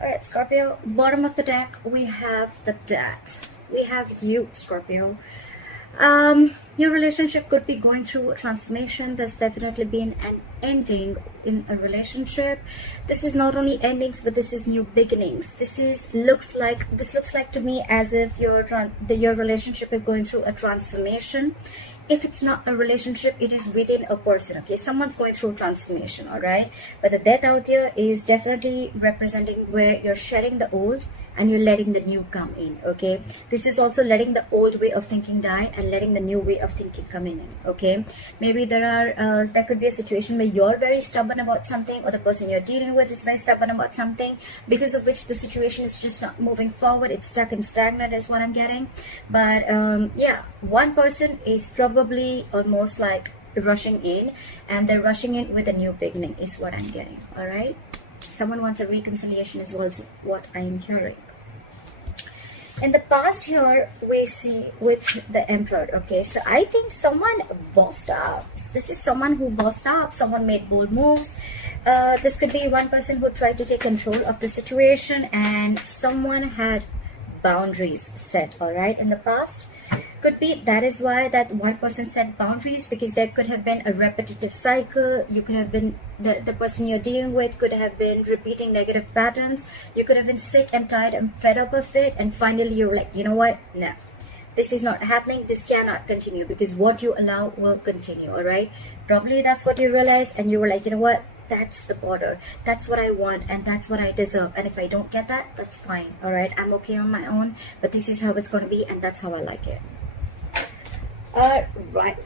Alright, Scorpio, bottom of the deck, we have the Death. We have you, Scorpio. Your relationship could be going through a transformation. There's definitely been an ending in a relationship. This is not only endings, but this is new beginnings. This looks like to me as if your relationship is going through a transformation. If it's not a relationship, it is within a person. Okay, someone's going through transformation. All right, but the Death out there is definitely representing where you're shedding the old and you're letting the new come in. Okay, this is also letting the old way of thinking die and letting the new way of thinking come in. Okay, maybe there could be a situation where you're very stubborn about something, or the person you're dealing with is very stubborn about something, because of which the situation is just not moving forward. It's stuck and stagnant is what I'm getting. But yeah, one person is probably almost like rushing in, and they're rushing in with a new beginning is what I'm getting. All right, someone wants a reconciliation is also what I'm hearing. In the past here, we see with the Emperor. Okay, so I think someone bossed up. This is someone who bossed up. Someone made bold moves. This could be one person who tried to take control of the situation, and someone had boundaries set. All right, in the past. Could be that is why that one person set boundaries, because there could have been a repetitive cycle. You could have been the person you're dealing with could have been repeating negative patterns. You could have been sick and tired and fed up of it, and finally you're like, you know what, no, this is not happening, this cannot continue, because what you allow will continue. All right, probably that's what you realized, and you were like, you know what, that's the border, that's what I want, and that's what I deserve, and if I don't get that, that's fine. All right, I'm okay on my own, but this is how it's going to be, and that's how I like it. All right,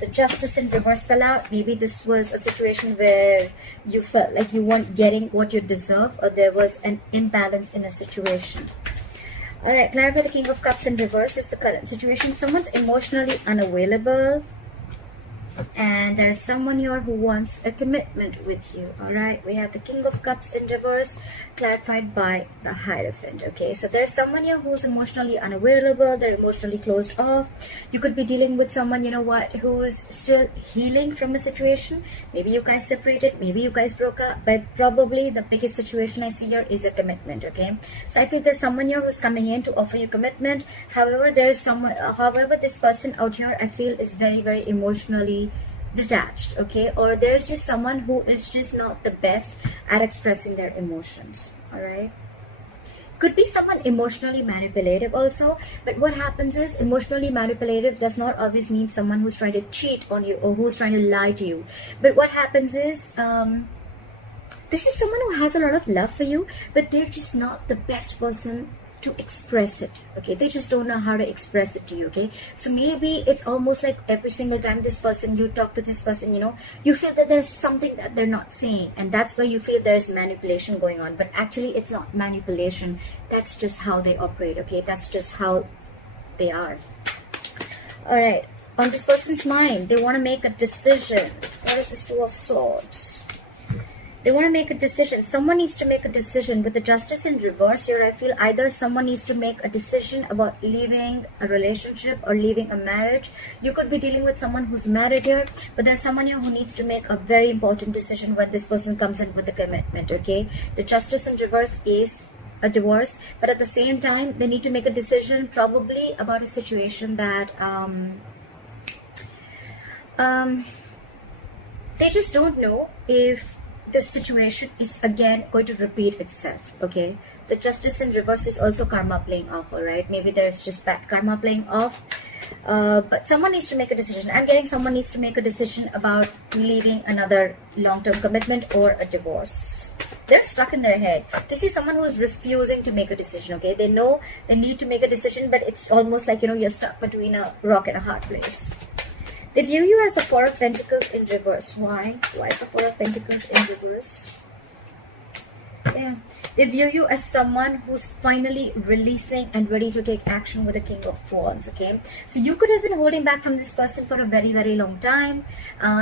the Justice in reverse fell out. Maybe this was a situation where you felt like you weren't getting what you deserve, or there was an imbalance in a situation. All right, clarify the King of Cups in reverse is the current situation. Someone's emotionally unavailable, and there's someone here who wants a commitment with you. All right, we have the King of Cups in reverse clarified by the Hierophant. Okay, so there's someone here who's emotionally unavailable, they're emotionally closed off. You could be dealing with someone, you know what, who's still healing from a situation. Maybe you guys separated, maybe you guys broke up, but probably the biggest situation I see here is a commitment. Okay, so I think there's someone here who's coming in to offer you commitment. However, there's someone, however, this person out here I feel is very, very emotionally detached. Okay, or there's just someone who is just not the best at expressing their emotions. All right, could be someone emotionally manipulative also, but what happens is emotionally manipulative does not always mean someone who's trying to cheat on you or who's trying to lie to you. But what happens is this is someone who has a lot of love for you, but they're just not the best person to express it. Okay, they just don't know how to express it to you. Okay, so maybe it's almost like every single time this person, you talk to this person, you know, you feel that there's something that they're not saying, and that's why you feel there's manipulation going on. But actually it's not manipulation, that's just how they operate. Okay, that's just how they are. All right, on this person's mind, they want to make a decision. What is this Two of Swords? They want to make a decision. Someone needs to make a decision. With the Justice in reverse here, I feel either someone needs to make a decision about leaving a relationship or leaving a marriage. You could be dealing with someone who's married here, but there's someone here who needs to make a very important decision when this person comes in with the commitment. Okay, the Justice in reverse is a divorce, but at the same time they need to make a decision probably about a situation that they just don't know if this situation is again going to repeat itself. Okay, the Justice in reverse is also karma playing off. All right, maybe there's just bad karma playing off, but someone needs to make a decision. I'm getting someone needs to make a decision about leaving another long-term commitment or a divorce. They're stuck in their head. This is someone who is refusing to make a decision. Okay, they know they need to make a decision, but it's almost like, you know, you're stuck between a rock and a hard place. They view you as the Four of Pentacles in reverse. Why? Why is the Four of Pentacles in reverse? Yeah. They view you as someone who's finally releasing and ready to take action with the King of Wands. Okay. So you could have been holding back from this person for a very, very long time.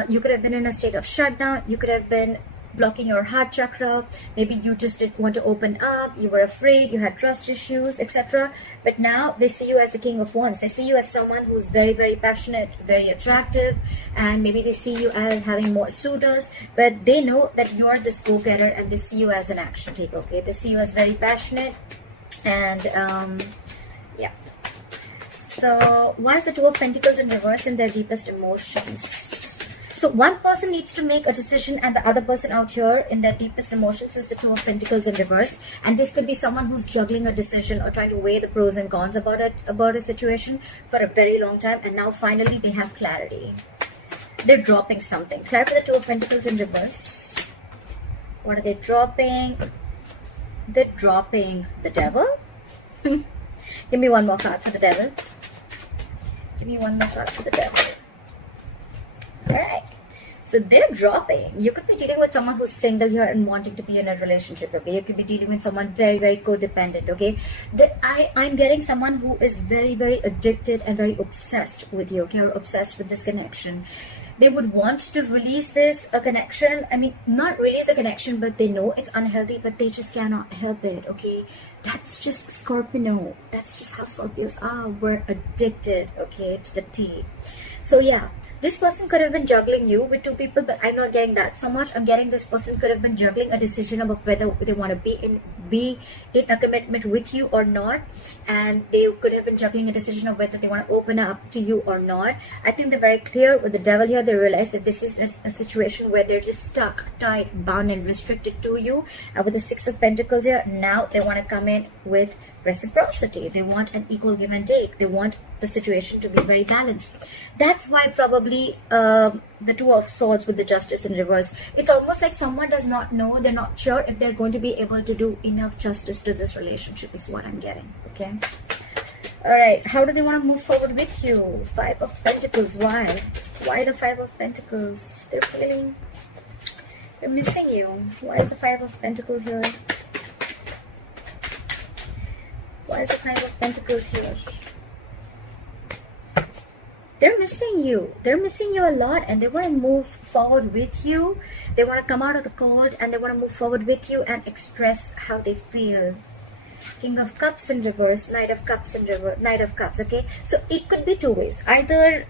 You could have been in a state of shutdown. You could have been blocking your heart chakra. Maybe you just didn't want to open up, you were afraid, you had trust issues, etc. But now they see you as the King of Wands. They see you as someone who's very, very passionate, very attractive, and maybe they see you as having more suitors, but they know that you're this go-getter, and they see you as an action taker. Okay, they see you as very passionate, and yeah. So why is the Two of Pentacles in reverse in their deepest emotions? So one person needs to make a decision, and the other person out here in their deepest emotions is the Two of Pentacles in reverse. And this could be someone who's juggling a decision or trying to weigh the pros and cons about a situation for a very long time, and now finally they have clarity. They're dropping something. Clarify the Two of Pentacles in reverse. What are they dropping? They're dropping the Devil. Give me one more card for the Devil. Give me one more card for the Devil. Alright. So they're dropping. You could be dealing with someone who's single here and wanting to be in a relationship, okay? You could be dealing with someone very, very codependent, okay? I'm getting someone who is very, very addicted and very obsessed with you, okay? Or obsessed with this connection. They would want to release this connection. I mean, not release the connection, but they know it's unhealthy, but they just cannot help it, okay? That's just Scorpio. That's just how Scorpios are. We're addicted, okay, to the T. So yeah, this person could have been juggling you with two people, but I'm not getting that so much. I'm getting this person could have been juggling a decision about whether they want to be in a commitment with you or not, and they could have been juggling a decision of whether they want to open up to you or not. I think they're very clear with the Devil here. They realize that this is a situation where they're just stuck, tied, bound, and restricted to you. And with the Six of Pentacles here, now they want to come in with reciprocity. They want an equal give and take. They want the situation to be very balanced. That's why probably the Two of Swords with the Justice in reverse. It's almost like someone does not know, they're not sure if they're going to be able to do enough justice to this relationship is what I'm getting, okay? Alright, how do they want to move forward with you? Five of Pentacles, why? Why the Five of Pentacles? They're missing you. Why is the Five of Pentacles here? Why is the Five of Pentacles here? They're missing you. They're missing you a lot, and they want to move forward with you. They want to come out of the cold, and they want to move forward with you and express how they feel. King of Cups in reverse, Knight of Cups in reverse, Knight of Cups, okay? So it could be two ways. Either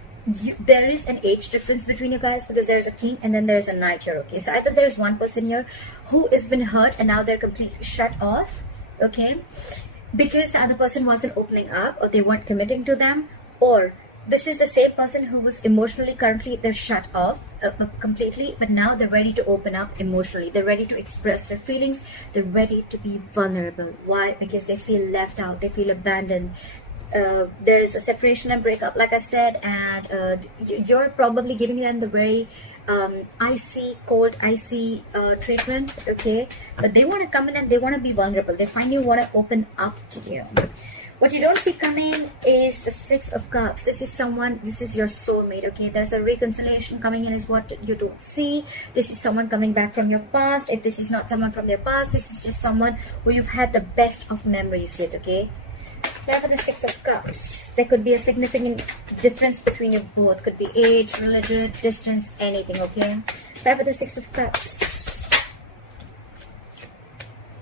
there is an age difference between you guys, because there's a king and then there's a knight here, okay? So either there's one person here who has been hurt and now they're completely shut off, okay? Because the other person wasn't opening up, or they weren't committing to them, or this is the same person who was emotionally, currently they're shut off completely, but now they're ready to open up emotionally. They're ready to express their feelings. They're ready to be vulnerable. Why? Because they feel left out. They feel abandoned. There is a separation and breakup, like I said, and you're probably giving them the very icy, cold, icy treatment, okay? But they want to come in and they want to be vulnerable. They finally want to open up to you. What you don't see coming is the Six of Cups. This is someone, this is your soulmate, okay? There's a reconciliation coming in is what you don't see. This is someone coming back from your past. If this is not someone from their past, this is just someone who you've had the best of memories with, okay? Now for the Six of Cups, there could be a significant difference between you both. Could be age, religion, distance, anything, okay? Now for the Six of Cups.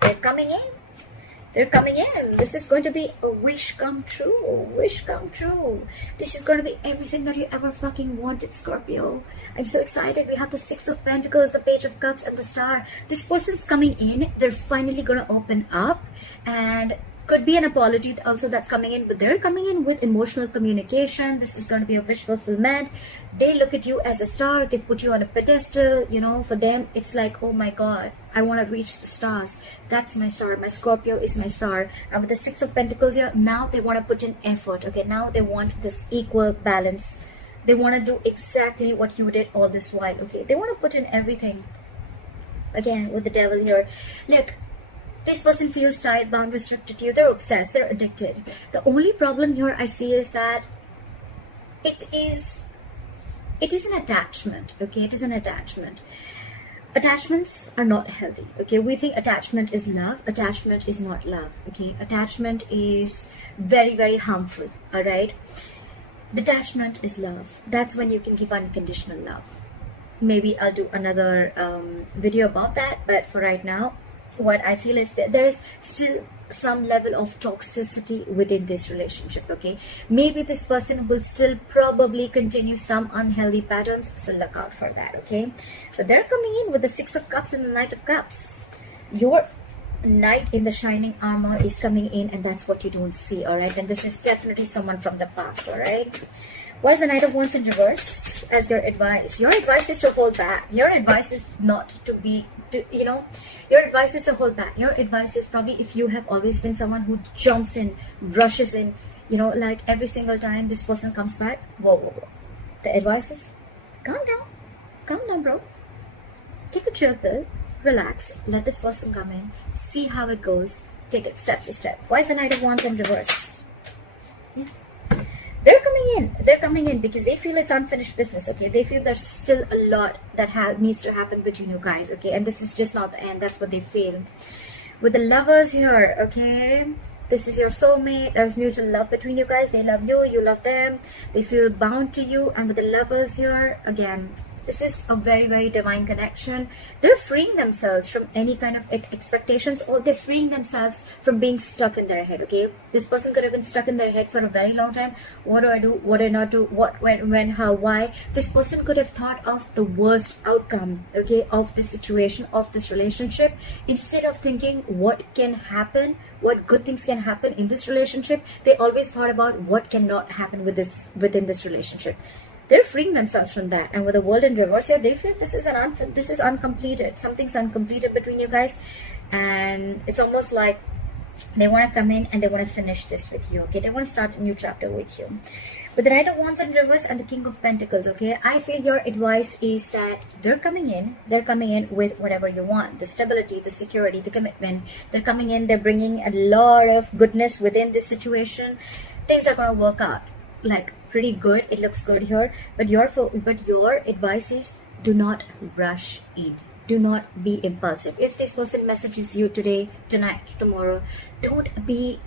They're coming in. They're coming in. This is going to be a wish come true. A wish come true. This is going to be everything that you ever fucking wanted, Scorpio. I'm so excited. We have the Six of Pentacles, the Page of Cups, and the Star. This person's coming in. They're finally going to open up. And could be an apology also that's coming in, but they're coming in with emotional communication. This is going to be a wish fulfillment. They look at you as a star. They put you on a pedestal. You know, for them it's like, oh my god, I want to reach the stars. That's my star. My Scorpio is my star. And with the Six of Pentacles here, now they want to put in effort, okay? Now they want this equal balance. They want to do exactly what you did all this while, okay? They want to put in everything. Again, with the Devil here, look, this person feels tied, bound, restricted to you. They're obsessed. They're addicted. The only problem here I see is that it is an attachment, okay? It is an attachment. Attachments are not healthy, okay? We think attachment is love. Attachment is not love, okay? Attachment is very, very harmful, all right? Detachment is love. That's when you can give unconditional love. maybe I'll do another video about that. But for right now, what I feel is that there is still some level of toxicity within this relationship. Okay, maybe this person will still probably continue some unhealthy patterns, so look out for that. Okay, so they're coming in with the Six of Cups and the Knight of Cups. Your knight in the shining armor is coming in, and that's what you don't see. All right, and this is definitely someone from the past. All right, why is the Knight of Wands in reverse as your advice? Your advice is to hold back. Your advice is not to be, you know, your advice is to hold back. Your advice is probably, if you have always been someone who jumps in, rushes in, you know, like every single time this person comes back, whoa. The advice is calm down, bro. Take a chill pill, relax, let this person come in, see how it goes, take it step to step. Why is the Knight of Wands in reverse? Yeah. They're coming in because they feel it's unfinished business. Okay, they feel there's still a lot that needs to happen between you guys. Okay, and this is just not the end. That's what they feel. With the Lovers here, okay, this is your soulmate. There's mutual love between you guys. They love you, you love them, they feel bound to you. And with the Lovers here, again, this is a very, very divine connection. They're freeing themselves from any kind of expectations, or they're freeing themselves from being stuck in their head. Okay, this person could have been stuck in their head for a very long time. What do I do? What do I not do? What, when, how, why? This person could have thought of the worst outcome, okay, of this situation, of this relationship, instead of thinking what can happen, what good things can happen in this relationship. They always thought about what cannot happen within this relationship. They're freeing themselves from that. And with the World in reverse here, they feel this is uncompleted. Something's uncompleted between you guys, and it's almost like they want to come in and they want to finish this with you. Okay, they want to start a new chapter with you. With the Knight of Wands in reverse and the King of Pentacles, okay, I feel your advice is that they're coming in with whatever you want, the stability, the security, the commitment. They're coming in, they're bringing a lot of goodness within this situation. Things are going to work out like pretty good. It looks good here, but your advice is do not rush in. Do not be impulsive. If this person messages you today, tonight, tomorrow, don't be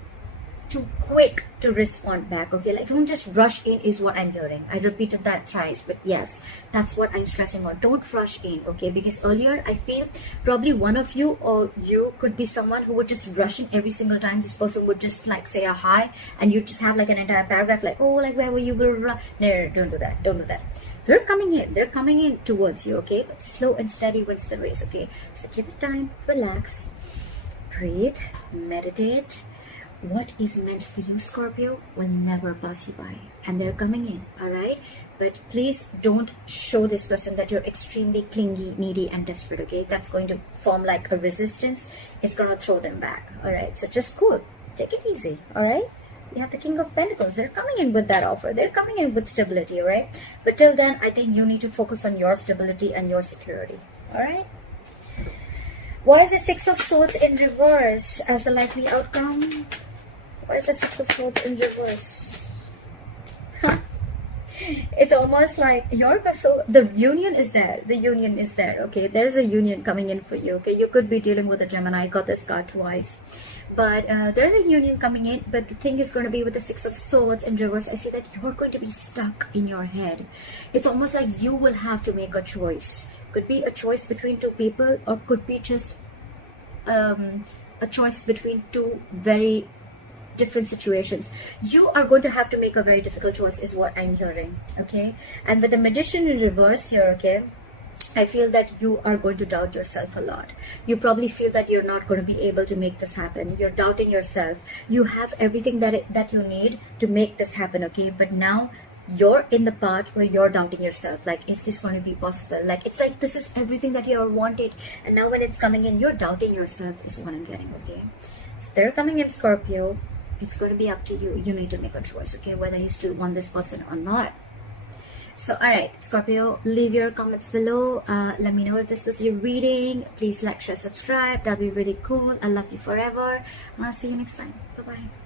too quick to respond back. Okay, like don't just rush in is what I'm hearing. I repeated that thrice, but yes, that's what I'm stressing on. Don't rush in. Okay, because earlier I feel probably one of you or you could be someone who would just rush in every single time this person would just like say a hi, and you just have like an entire paragraph like, oh, like where were you? No, don't do that. Don't do that. They're coming in towards you. Okay, but slow and steady wins the race. Okay, so give it time, relax, breathe, meditate. What is meant for you, Scorpio, will never pass you by, and they're coming in. All right, but please don't show this person that you're extremely clingy, needy, and desperate. Okay, that's going to form like a resistance. It's gonna throw them back. All right, so just cool, take it easy. All right, you have the King of Pentacles. They're coming in with that offer. They're coming in with stability. All right, but till then, I think you need to focus on your stability and your security. All right. Why is the Six of Swords in reverse as the likely outcome? Why is the Six of Swords in reverse? Huh. It's almost like the union is there. The union is there. Okay, there's a union coming in for you. Okay, you could be dealing with a Gemini. I got this card twice, but there's a union coming in. But the thing is going to be with the Six of Swords in reverse. I see that you're going to be stuck in your head. It's almost like you will have to make a choice. Could be a choice between two people, or could be just a choice between two very different situations. You are going to have to make a very difficult choice is what I'm hearing. Okay, and with the Magician in reverse here, okay, I feel that you are going to doubt yourself a lot. You probably feel that you're not going to be able to make this happen. You're doubting yourself. You have everything that you need to make this happen. Okay, but now you're in the part where you're doubting yourself, like, is this going to be possible? Like, it's like this is everything that you ever wanted, and now when it's coming in, you're doubting yourself is what I'm getting. Okay, so they're coming in, Scorpio. It's going to be up to you. You need to make a choice, okay, whether you still want this person or not. So, all right, Scorpio, leave your comments below. Let me know if this was your reading. Please like, share, subscribe. That'll be really cool. I love you forever. And I'll see you next time. Bye-bye.